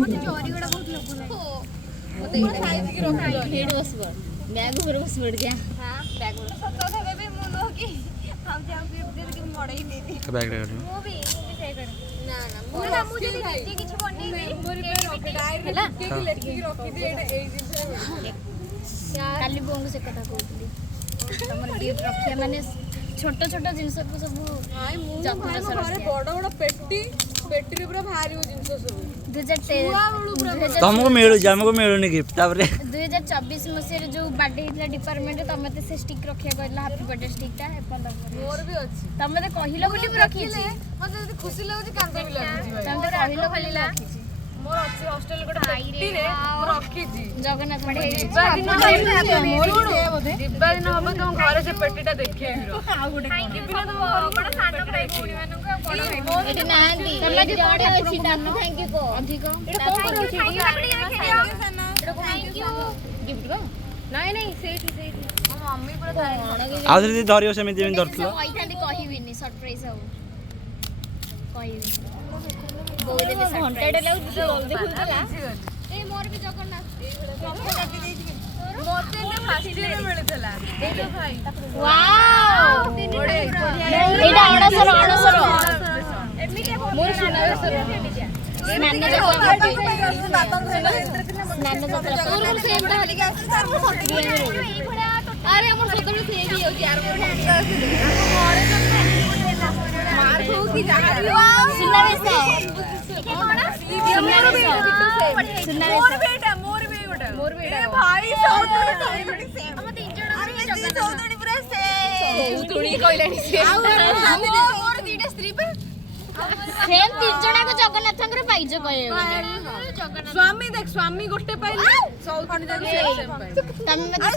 मते चोरी गुडा बहुत लोग मते साइज की रख हेड बस बैग ऊपर बस पड़ गया हां बैग ऊपर सत था बेबी मु नो की हम जाऊ के दे के मड़ई नहीं थी बैग रे मु भी से कर ना ना मु जदी जे किछ बन्नी मेमोरी पे रख डायरी के लड़की की रखी दे एटा ए जिंस काली बोंग से कथा कहतली हमर गिफ्ट रखिया माने छोट छोट जिंस को सब हाय मु घरे बड़ बड़ पेटी पेटी पूरा भारी हो जिंस सब 2013 तुमको मिलुनी गिफ्ट तापरे 2024 मसिया जो बर्थडे हितला डिपार्टमेंट तमे ते से स्टिक रखिया कहला हैप्पी बर्थडे स्टिक टा एपन मोर भी अछि तमे ते कहिलो बोली रखी छी मते जदी खुशी लागु कांद भी लागु तमे ते कहिलो बोली रखी छी मोर अछि हॉस्टल गोटे पेटी रे मोर रखी छी जगन्नाथ दिब्बा दिन हम तुम घरे से पेटीटा देखे हिरो आ गोटे बिना तो बड़ा सानो भाई भौणी मानको बड़ा भाई एटी नांदी तमे जे बड़े अछि तानु थैंक यू को अधिक एटा कोन करू छी थैंक यू गिफ्ट को नहीं नहीं सेठी मम्मी पूरा थैंक आउर दि धरियो सेमिति में धरतलो कहिथांदी कहिबिनी सरप्राइज हो कहिबी बोले ले घंटाटे लागु जल्दी खुलला ए मोर भी जगन्नाथ रखो काटी देछि मोते ने फर्स्ट ईयर में मिलथला ए जो भाई वाओ एटा अणसर एमिके मोर सुनासर स्नान जत्रा से एटा हली के अरे हमर सदरे से ही हो यार मार हो की जगह सुनावेश मोर बेटा ए भाई हम तीन जण चौधरी पूरा से चौधरी कहलानी से मोर दीटा स्त्री पे सेम तीन जणा को जगन्नाथंकर पाइजो कहे स्वामी देख स्वामी गोटे पाइले चौधरी जग सेम पाइले तमे